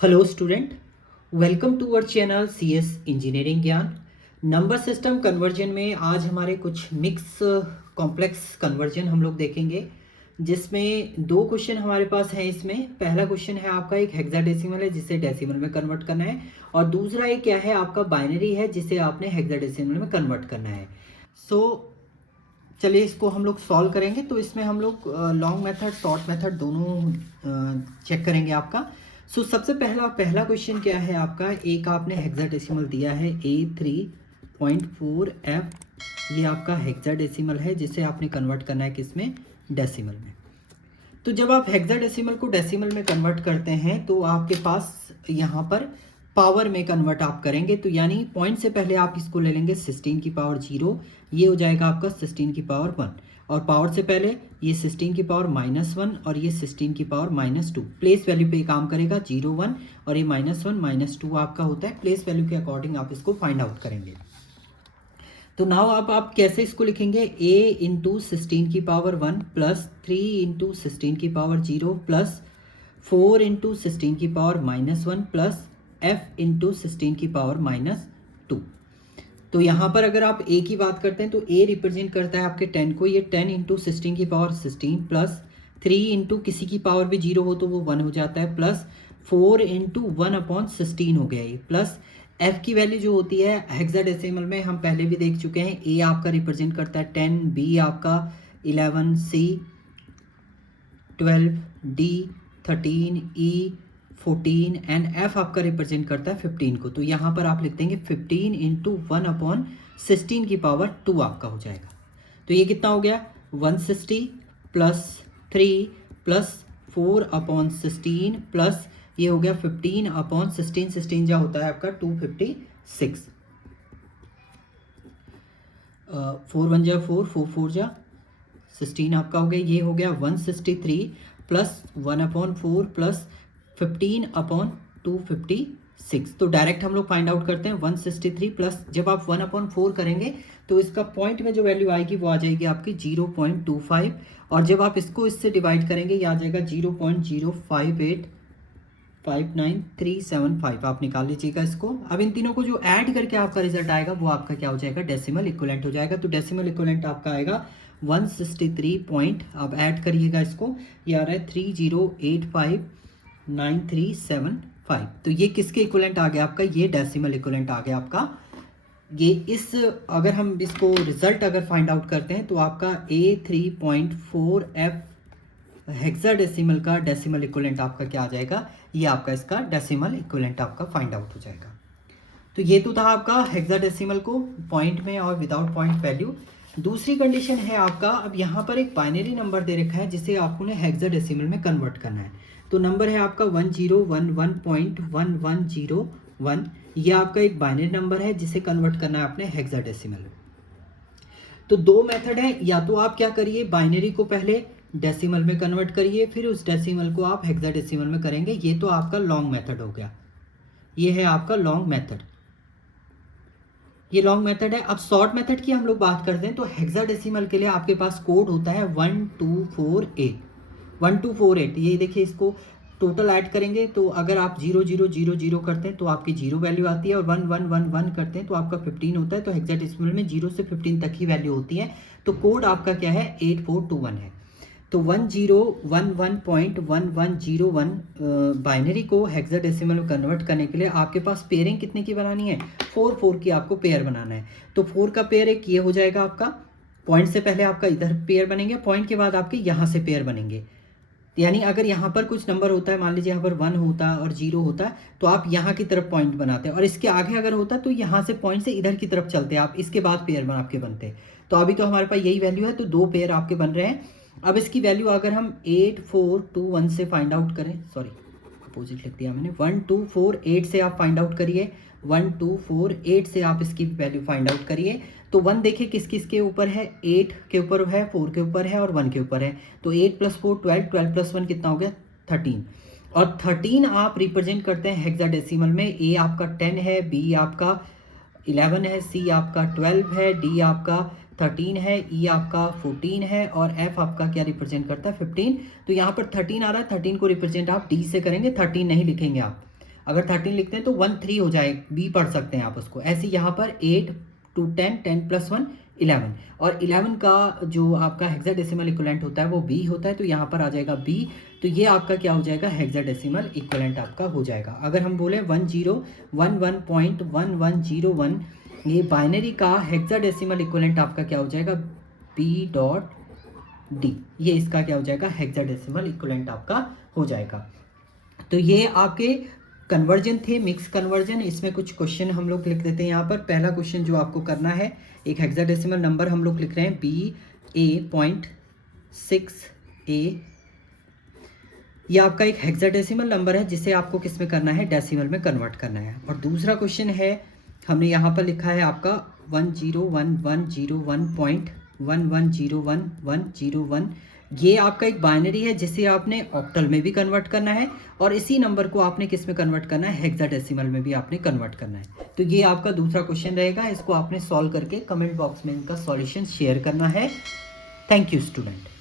Hello student, welcome to our channel CS engineering Gyan. Number system conversion में आज हमारे कुछ मिक्स कॉम्प्लेक्स कन्वर्जन हम लोग देखेंगे, जिसमें दो क्वेश्चन हमारे पास हैं। इसमें पहला क्वेश्चन है आपका एक हेक्साडेसिमल है जिसे डेसिमल में कन्वर्ट करना है, और दूसरा एक क्या है आपका बाइनरी है जिसे आपने हेक्साडेसिमल में कन्वर्ट करना है। सो चलिए इसको हम लोग सॉल्व करेंगे। तो इसमें हम लोग लॉन्ग मेथड शॉर्ट मेथड दोनों चेक करेंगे आपका। सबसे पहला क्वेश्चन क्या है आपका, एक आपने हेक्साडेसिमल दिया है A3.4F। ये आपका हेक्साडेसिमल है जिसे आपने कन्वर्ट करना है किसमें, डेसिमल में। तो जब आप हेक्साडेसिमल को डेसिमल में कन्वर्ट करते हैं तो आपके पास यहाँ पर पावर में कन्वर्ट आप करेंगे, तो यानी पॉइंट से पहले आप इसको ले लेंगे 16 की पावर 0, ये हो जाएगा आपका 16 की पावर 1, और पावर से पहले ये 16 की पावर -1 और ये 16 की पावर -2। प्लेस वैल्यू पे काम करेगा 0 1, और ये -1 -2 आपका होता है। प्लेस वैल्यू के अकॉर्डिंग आप इसको फाइंड आउट करेंगे। तो नाउ आप कैसे इसको लिखेंगे, a इंटू 16 की पावर 1 प्लस 3 इंटू 16 की पावर 0 प्लस 4 इंटू 16 की पावर -1 प्लस f इंटू 16 की पावर -2। तो यहाँ पर अगर आप a की बात करते हैं तो a रिप्रेजेंट करता है आपके 10 को, ये 10 इंटू 16 की पावर 16 प्लस 3 इंटू किसी की पावर भी 0 हो तो वो 1 हो जाता है, प्लस 4 इंटू 1/16 हो गया ये, प्लस f की वैल्यू जो होती है हेक्साडेसिमल में हम पहले भी देख चुके हैं। a आपका रिप्रेजेंट करता है 10, b आपका 11, c 12, d 13, e 14 and f आपका रिप्रेजेंट करता है 15 को। तो यहाँ पर आप लिख देंगे 15 इंटू 1/16 की पावर 2 आपका हो जाएगा। तो ये कितना हो गया, 160 प्लस 3 प्लस 4/16 प्लस ये हो गया 15/16, 16 जा होता है आपका 256, 4 1 जा 4, 4 4 जा 16 आपका हो गया। ये हो गया 163 प्लस 1/4 प्लस 15/256। तो डायरेक्ट हम लोग फाइंड आउट करते हैं 163 प्लस, जब आप 1/4 करेंगे तो इसका पॉइंट में जो वैल्यू आएगी वो आ जाएगी आपकी 0.25, और जब आप इसको इससे डिवाइड करेंगे ये आ जाएगा 0.05859375। आप निकाल लीजिएगा इसको। अब इन तीनों को जो ऐड करके आपका रिजल्ट आएगा वो आपका क्या हो जाएगा, डेसिमल इक्विवेलेंट हो जाएगा। तो डेसिमल इक्विवेलेंट आपका आएगा 163 पॉइंट, अब ऐड करिएगा इसको, ये आ रहा है 30859375। तो ये किसके इक्विवेलेंट आ गया आपका, ये डेसिमल इक्विवेलेंट आ गया आपका। ये इस अगर हम इसको रिजल्ट अगर फाइंड आउट करते हैं तो आपका A3.4F हेक्साडेसिमल का डेसिमल इक्विवेलेंट आपका क्या आ जाएगा, ये आपका इसका डेसिमल इक्विवेलेंट आपका फाइंड आउट हो जाएगा। तो ये तो था आपका हेक्साडेसिमल को पॉइंट में और विदाउट पॉइंट वैल्यू। दूसरी कंडीशन है आपका, अब यहाँ पर एक बाइनरी नंबर दे रखा है जिसे आपको ने हेक्साडेसिमल में कन्वर्ट करना है। तो नंबर है आपका 1011.1101, ये आपका एक बाइनरी नंबर है जिसे कन्वर्ट करना है आपने हेक्साडेसिमल में। तो दो मेथड है, या तो आप क्या करिए बाइनरी को पहले डेसिमल में कन्वर्ट करिए, फिर उस डेसिमल को आप हेक्साडेसिमल में करेंगे। ये तो आपका लॉन्ग मेथड हो गया, ये है आपका लॉन्ग मेथड, ये लॉन्ग मेथड है। अब शॉर्ट मेथड की हम लोग बात करते हैं तो हेक्साडेसिमल के लिए आपके पास कोड होता है 1248, 1248। ये देखिए इसको टोटल ऐड करेंगे तो अगर आप 0000 करते हैं तो आपकी 0 वैल्यू आती है, और 1111 करते हैं तो आपका 15 होता है। तो हेक्साडेसिमल में 0 से 15 तक ही वैल्यू होती है। तो कोड आपका क्या है, 8421 है। तो 1011.1101 बाइनरी को हेक्साडेसिमल में कन्वर्ट करने के लिए आपके पास पेयरिंग कितने की बनानी है, 4 4 की आपको पेयर बनाना है। तो 4 का पेयर एक ये हो जाएगा आपका, पॉइंट से पहले आपका इधर पेयर बनेंगे, पॉइंट के बाद आपके यहाँ से पेयर बनेंगे। यानी अगर यहाँ पर कुछ नंबर होता है, मान लीजिए यहाँ पर 1 होता है और 0 होता है, तो आप यहाँ की तरफ पॉइंट बनाते हैं, और इसके आगे अगर होता है तो यहाँ से पॉइंट से इधर की तरफ चलते हैं आप, इसके बाद पेयर आपके बनते हैं। तो अभी तो हमारे पास यही वैल्यू है, तो 2 पेयर आपके बन रहे हैं। अब इसकी वैल्यू अगर हम 8421 से फाइंड आउट करें, सॉरी अपोजिट लिख दिया मैंने, 1248 से आप फाइंड आउट करिए, 1248 से आप इसकी वैल्यू फाइंड आउट करिए। तो 1 देखिए किस किस के ऊपर है, 8 के ऊपर है, 4 के ऊपर है और 1 के ऊपर है। तो 8 + 4 12, 12 + 1 कितना हो गया, 13। और 13 आप रिप्रेजेंट करते हैं हेक्साडेसिमल में। ए आपका 10 है, बी आपका 11 है, सी आपका 12 है, डी आपका 13 है, ई आपका 14 है, और एफ आपका क्या रिप्रेजेंट करता है, 15। तो यहाँ पर 13 आ रहा है, 13 को रिप्रेजेंट आप डी से करेंगे, 13 नहीं लिखेंगे आप। अगर 13 लिखते हैं तो 1 3 हो जाए, बी पढ़ सकते हैं आप उसको। ऐसे यहाँ पर 8 टू 10, 10 + 1 11, और 11 का जो आपका हेक्साडेसिमल इक्विवेलेंट होता है वो बी होता है, तो यहाँ पर आ जाएगा बी। तो ये आपका क्या हो जाएगा, हेक्साडेसिमल इक्विवेलेंट आपका हो जाएगा। अगर हम बोले 1011.1101, ये बाइनरी का हेक्साडेसिमल इक्विवेलेंट आपका क्या हो जाएगा, B.D। ये इसका क्या हो जाएगा, हेक्साडेसिमल इक्विवेलेंट आपका हो जाएगा। तो ये आपके कन्वर्जन थे, मिक्स कन्वर्जन। इसमें कुछ क्वेश्चन हम लोग लिख देते हैं यहाँ पर। पहला क्वेश्चन जो आपको करना है, एक हेक्साडेसिमल नंबर हम लोग लिख रहे हैं BA.6A। ये आपका एक हेक्साडेसिमल नंबर है जिसे आपको किस में करना है, डेसिमल में कन्वर्ट करना है। और दूसरा क्वेश्चन है, हमने यहाँ पर लिखा है आपका 101101.1101.101। ये आपका एक बाइनरी है जिसे आपने ऑक्टल में भी कन्वर्ट करना है, और इसी नंबर को आपने किस में कन्वर्ट करना है, हेक्साडेसिमल में भी आपने कन्वर्ट करना है। तो ये आपका दूसरा क्वेश्चन रहेगा, इसको आपने सॉल्व करके कमेंट बॉक्स में इनका सॉल्यूशन शेयर करना है। Thank you student.